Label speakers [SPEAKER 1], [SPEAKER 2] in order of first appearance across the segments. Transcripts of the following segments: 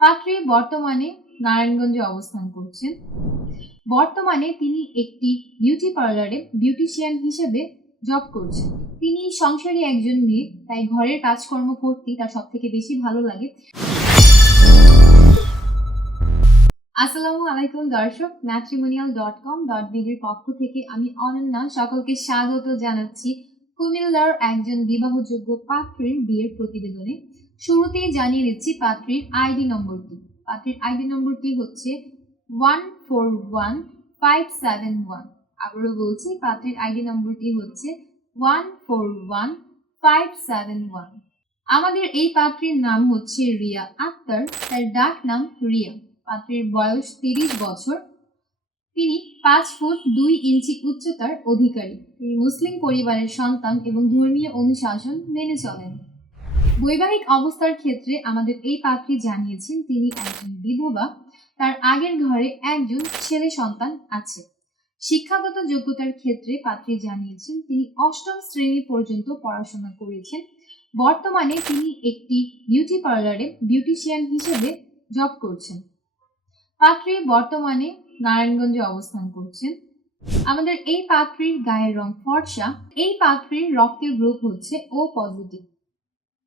[SPEAKER 1] পাত্রী বর্তমানে নারায়ণগঞ্জে অবস্থান করছেন। বর্তমানে তিনি একটি বিউটি পার্লারে বিউটিশিয়ান হিসেবে জব করছেন। তিনি সংসারী একজন মেয়ে, তাই ঘরের কাজকর্ম করতেই তার সব থেকে বেশি ভালো লাগে। আসসালামু আলাইকুম দর্শক ম্যাট্রিমোনিয়াল ডট কম ডট বিডির পক্ষ থেকে আমি অনন্যা, সকলকে স্বাগত জানাচ্ছি। কুমিল্লার একজন বিবাহযোগ্য পাত্রীর বিয়ের প্রতিবেদনে শুরুতেই জানিয়ে দিচ্ছি পাত্রীর আইডি নম্বরটি। পাত্রীর আইডি নম্বরটি হচ্ছে one four one five seven one. আবারও বলছি, পাত্রীর আইডি নম্বরটি হচ্ছে one four one five seven one. আমাদের এই পাত্রীর নাম হচ্ছে রিয়া আক্তার, তার ডাক নাম রিয়া। পাত্রীর বয়স তিরিশ বছর তিনি পাঁচ ফুট দুই ইঞ্চি উচ্চতার অধিকারী। তিনি মুসলিম পরিবারের সন্তান এবং ধর্মীয় অনুশাসন মেনে চলেন। বৈবাহিক অবস্থার ক্ষেত্রে আমাদের এই পাত্রী জানিয়েছেন, তিনি একজন বিধবা, তার আগের ঘরে একজন ছেলে সন্তান আছে। শিক্ষাগত যোগ্যতার ক্ষেত্রে পাত্রী জানিয়েছেন, তিনি অষ্টম শ্রেণি পর্যন্ত পড়াশোনা করেছেন। বর্তমানে তিনি একটি বিউটি পার্লারে বিউটিশিয়ান হিসেবে জব করছেন। পাত্রী বর্তমানে নারায়ণগঞ্জে অবস্থান করছেন। আমাদের এই পাত্রীর গায়ের রং ফর্সা। এই পাত্রীর রক্তের গ্রুপ হচ্ছে ও পজিটিভ।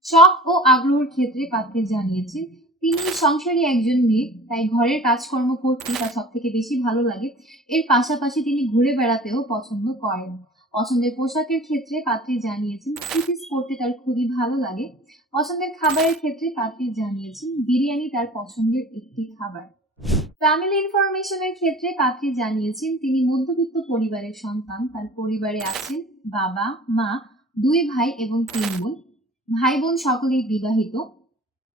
[SPEAKER 1] শখ ও আগ্রহের ক্ষেত্রে পাত্রী জানিয়েছেন, তিনি সংসারী একজন মেয়ে, তাই ঘরের কাজকর্ম করতে তার সব থেকে বেশি ভালো লাগে। এর পাশাপাশি তিনি ঘুরে বেড়াতেও পছন্দ করেন। পছন্দের পোশাকের ক্ষেত্রে পাত্রী জানিয়েছেন থ্রিপিস পরতে তার খুবই ভালো লাগে। পছন্দের খাবারের ক্ষেত্রে পাত্রী জানিয়েছেন, বিরিয়ানি তার পছন্দের একটি খাবার। ফ্যামিলি ইনফরমেশনের ক্ষেত্রে পাত্রী জানিয়েছেন? তিনি মধ্যবিত্ত পরিবারের সন্তান, তার পরিবারে আছেন বাবা, মা, দুই ভাই এবং তিন বোন। ভাই বোন সকলেই বিবাহিত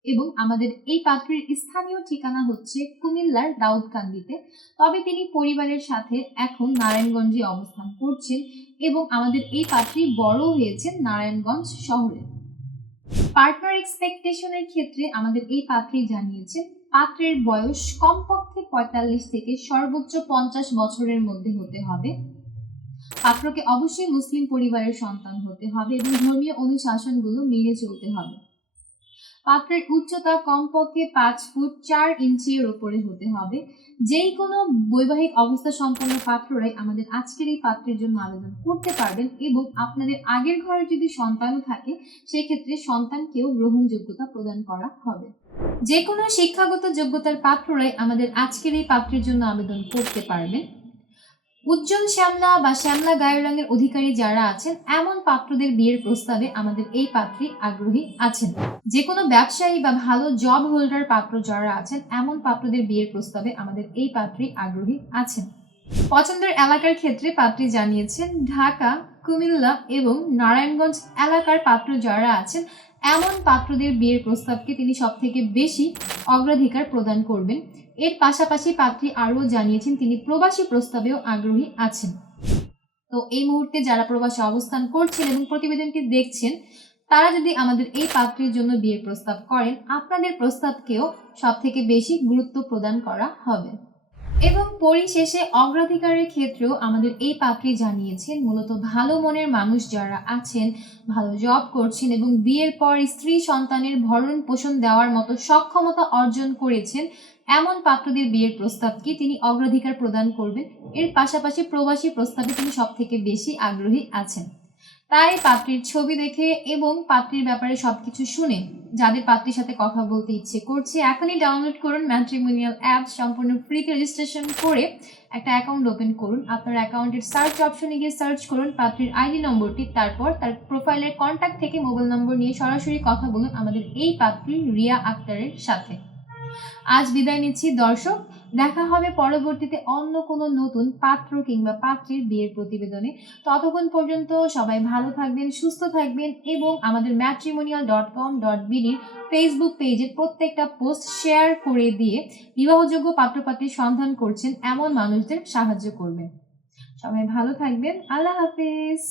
[SPEAKER 1] এবং আমাদের এই পাত্রীর স্থানীয় ঠিকানা হচ্ছে কুমিল্লার দাউদকান্দিতে। তবে তিনি পরিবারের সাথে এখন নারায়ণগঞ্জে অবস্থান করছেন এবং আমাদের এই পাত্রী বড় হয়েছেন নারায়ণগঞ্জ শহরে। পার্টনার এক্সপেকটেশনের ক্ষেত্রে আমাদের এই পাত্রী জানিয়েছেন পাত্রের বয়স কমপক্ষে পঁয়তাল্লিশ থেকে সর্বোচ্চ পঞ্চাশ বছরের মধ্যে হতে হবে। পাত্রকে অবশ্যই মুসলিম পরিবারের সন্তান হতে হবে এবং ধর্মীয় অনুশাসনগুলো মেনে চলতে হবে। পাত্রের উচ্চতা কমপক্ষে পাঁচ ফুট চার ইঞ্চির ওপরে হতে হবে। যেই কোনো বৈবাহিক অবস্থা সম্পন্ন পাত্ররাই আমাদের আজকের এই পাত্রের জন্য আবেদন করতে পারবেন এবং আপনাদের আগের ঘরে যদি সন্তানও থাকে, সেক্ষেত্রে সন্তানকেও গ্রহণযোগ্যতা প্রদান করা হবে। যে কোনো শিক্ষাগত যোগ্যতার পাত্ররাই আমাদের আজকের এই পাত্রের জন্য আবেদন করতে পারবেন। উজ্জ্বল শ্যামলা বা শ্যামলা গায়ের রঙের অধিকারী যারা আছেন, এমন পাত্রদের বিয়ের প্রস্তাবে আমাদের এই পাত্রী আগ্রহী আছেন। যে কোনো ব্যবসায়ী বা ভালো জব হোল্ডার পাত্র যারা আছেন, এমন পাত্রদের বিয়ের প্রস্তাবে আমাদের এই পাত্রী আগ্রহী আছেন। পছন্দের এলাকার ক্ষেত্রে পাত্রী জানিয়েছেন, ঢাকা, কুমিল্লা এবং নারায়ণগঞ্জ এলাকার পাত্র যারা আছেন এমন পাত্রদের বিয়ের প্রস্তাবকে তিনি সব থেকে বেশি অগ্রাধিকার প্রদান করবেন। এর পাশাপাশি পাত্রী আরও জানিয়েছেন, তিনি প্রবাসী প্রস্তাবেও আগ্রহী আছেন। তো এই মুহূর্তে যারা প্রবাসে অবস্থান করছেন এবং প্রতিবেদনটি দেখছেন, তারা যদি আমাদের এই পাত্রীর জন্য বিয়ের প্রস্তাব করেন, আপনাদের প্রস্তাবকেও সব থেকে বেশি গুরুত্ব প্রদান করা হবে। এবং পরিশেষে অগ্রাধিকারের ক্ষেত্রেও আমাদের এই পাত্রী জানিয়েছেন, মূলত ভালো মনের মানুষ যারা আছেন, ভালো জব করছেন এবং বিয়ের পর স্ত্রী সন্তানের ভরণ পোষণ দেওয়ার মতো সক্ষমতা অর্জন করেছেন, এমন পাত্রদের বিয়ের প্রস্তাবকে তিনি অগ্রাধিকার প্রদান করবেন? এর পাশাপাশি প্রবাসী প্রস্তাবে তিনি সব থেকে বেশি আগ্রহী আছেন। তাই পাত্রীর ছবি দেখে এবং পাত্রীর ব্যাপারে সবকিছু শুনে যাদের পাত্রীর সাথে কথা বলতে ইচ্ছে করছে, এখনই ডাউনলোড করুন ম্যাট্রিমোনিয়াল অ্যাপ সম্পূর্ণ ফ্রিতে রেজিস্ট্রেশন করে একটা অ্যাকাউন্ট ওপেন করুন। আপনার অ্যাকাউন্টের সার্চ অপশনে গিয়ে সার্চ করুন পাত্রীর আইডি নম্বরটি, তারপর তার প্রোফাইলের কন্ট্যাক্ট থেকে মোবাইল নম্বর নিয়ে সরাসরি কথা বলুন আমাদের এই পাত্রী রিয়া আক্তারের সাথে। আজ বিদায় নিচ্ছি দর্শক দেখা হবে পরবর্তীতে অন্য কোনো নতুন পাত্র কিংবা পাত্রের বিয়ের প্রতিবেদনে। ততক্ষণ পর্যন্ত সবাই ভালো থাকবেন, সুস্থ থাকবেন এবং আমাদের ম্যাট্রিমোনিয়াল ডট কম ডট বিডির ফেসবুক পেজে প্রত্যেকটা পোস্ট শেয়ার করে দিয়ে বিবাহযোগ্য পাত্রপাত্রীর সন্ধান করছেন এমন মানুষদের সাহায্য করবেন। সবাই ভালো থাকবেন। আল্লাহ হাফিজ।